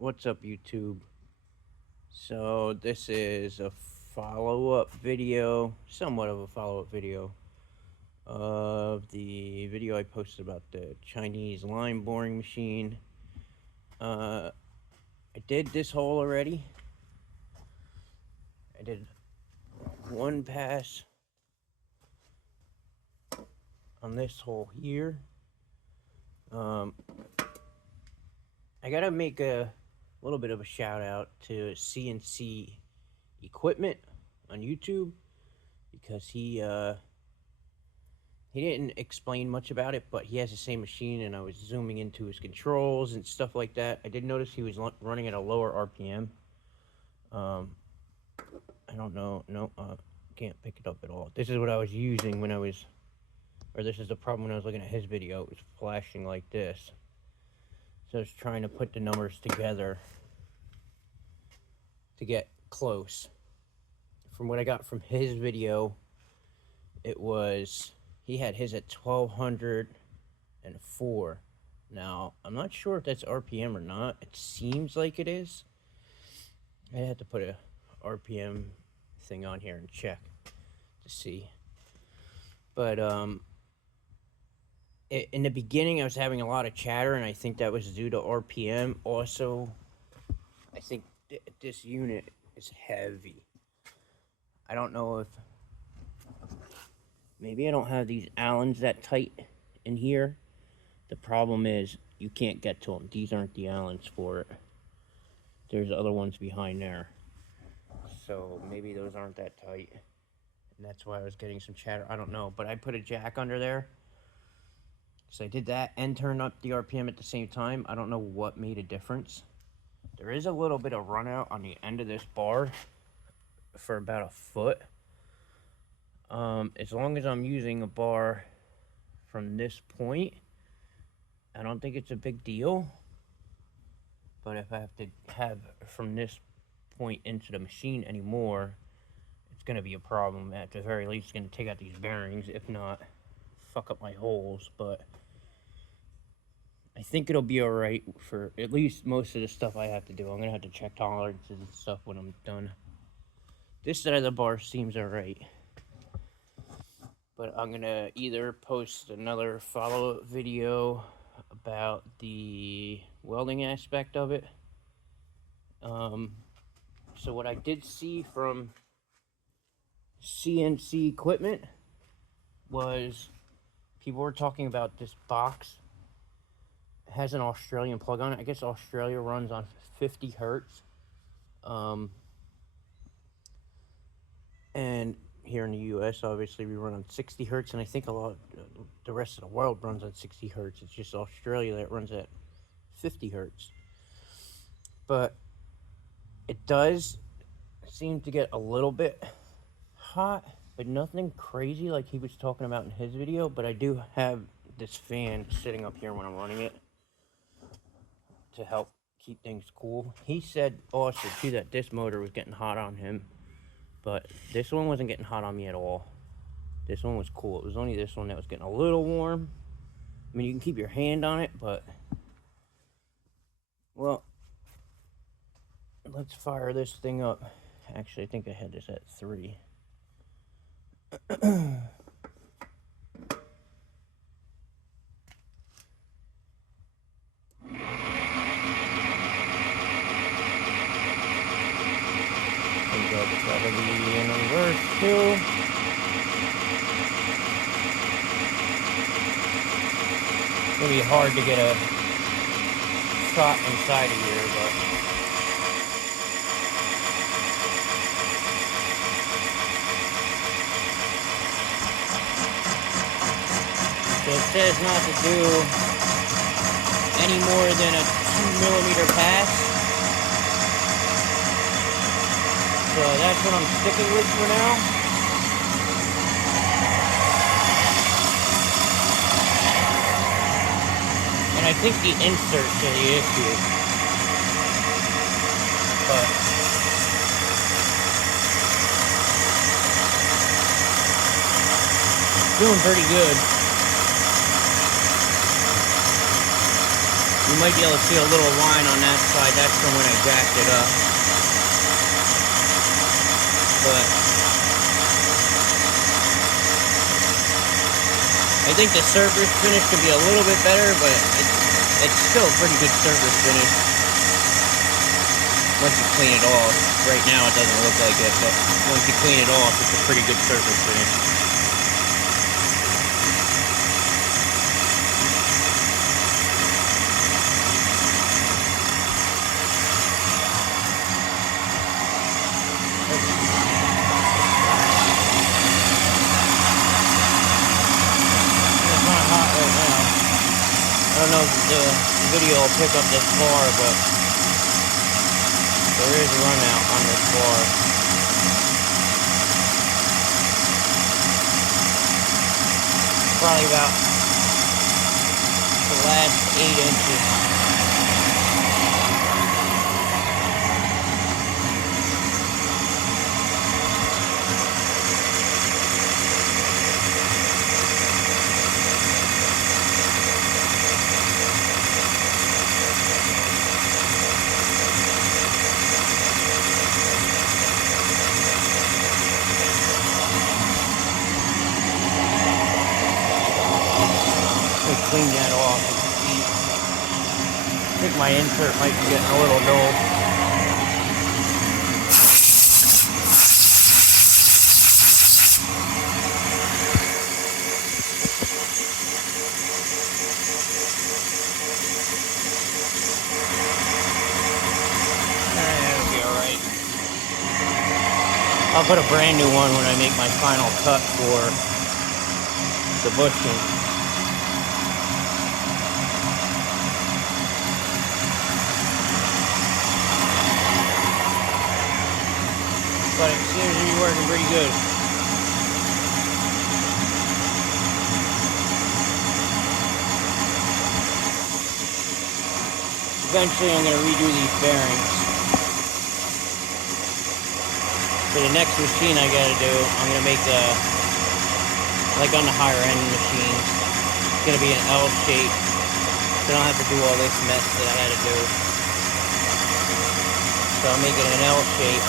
What's up, YouTube? So, this is a follow-up video, somewhat of a follow-up video, of the video I posted about the Chinese line boring machine. I did this hole already. I did one pass on this hole here. I gotta make a little bit of a shout out to CNC Equipment on YouTube because he didn't explain much about it, but he has the same machine, and I was zooming into his controls and stuff like that. I did notice he was running at a lower RPM. I don't know. No, can't pick it up at all. This is what I was using when I was, or this is the problem when I was looking at his video. It was flashing like this. So I was trying to put the numbers together to get close. From what I got from his video, it was, he had his at 1204. Now, I'm not sure if that's RPM or not. It seems like it is. I had to put a RPM thing on here and check to see. But in the beginning, I was having a lot of chatter, and I think that was due to RPM. Also, I think this unit is heavy. I don't know if maybe I don't have these Allens that tight in here. The problem is you can't get to them. These aren't the Allens for it. There's other ones behind there. So maybe those aren't that tight. And that's why I was getting some chatter. I don't know. But I put a jack under there. So I did that and turned up the RPM at the same time. I don't know what made a difference. There is a little bit of run out on the end of this bar for about a foot. As long as I'm using a bar from this point, I don't think it's a big deal. But if I have to have from this point into the machine anymore, it's going to be a problem. At the very least, it's going to take out these bearings, if not fuck up my holes. But I think it'll be alright for at least most of the stuff I have to do. I'm going to have to check tolerances and stuff when I'm done. This side of the bar seems alright. But I'm going to either post another follow-up video about the welding aspect of it. So what I did see from CNC Equipment was people were talking about this box. It has an Australian plug on it. I guess Australia runs on 50 hertz. And here in the US, obviously, we run on 60 hertz, and I think a lot the rest of the world runs on 60 hertz. It's just Australia that runs at 50 hertz. But it does seem to get a little bit hot, but nothing crazy like he was talking about in his video. But I do have this fan sitting up here when I'm running it to help keep things cool. He said also, too, that this motor was getting hot on him. But this one wasn't getting hot on me at all. This one was cool. It was only this one that was getting a little warm. I mean, you can keep your hand on it, but... Well, let's fire this thing up. Actually, I think I had this at 3. That'll be in reverse too. It's gonna be hard to get a shot inside of here, but so it says not to do any more than a 2mm pass. So that's what I'm sticking with for now. And I think the inserts are the issue. But doing pretty good. You might be able to see a little line on that side. That's from when I jacked it up. But I think the surface finish could be a little bit better, but it's still a pretty good surface finish once you clean it off. Right now it doesn't look like it, but once you clean it off, it's a pretty good surface finish. I don't know if the video will pick up this bar, but there is a run out on this bar. Probably about the last 8 inches. Clean that off. I think my insert might be getting a little dull. That'll be alright. I'll put a brand new one when I make my final cut for the bushing. But it seems to be working pretty good. Eventually I'm going to redo these bearings. For the next machine I got to do, I'm going to make like on the higher end machines, it's going to be an L shape. So I don't have to do all this mess that I had to do. So I'm making an L shape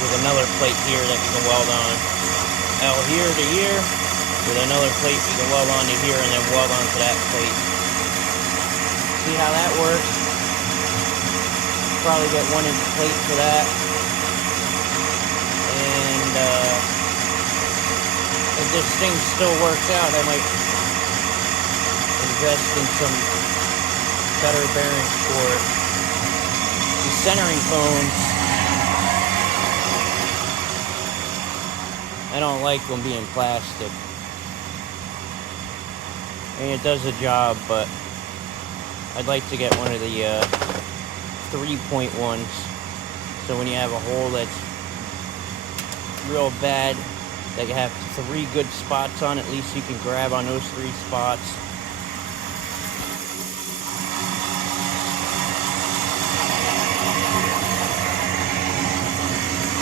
with another plate here that you can weld on. L here to here, with another plate you can weld on to here and then weld onto that plate. See how that works? Probably get 1-inch plate for that. And if this thing still works out, I might invest in some better bearings for it. These centering cones, I don't like them being plastic. I mean, it does the job, but I'd like to get one of the 3-point ones. So when you have a hole that's real bad, that you have 3 good spots on, at least you can grab on those 3 spots.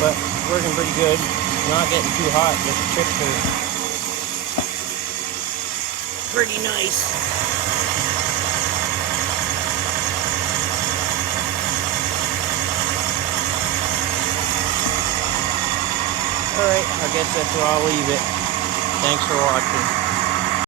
But it's working pretty good. Not getting too hot, just chips are pretty nice. Alright, I guess that's where I'll leave it. Thanks for watching.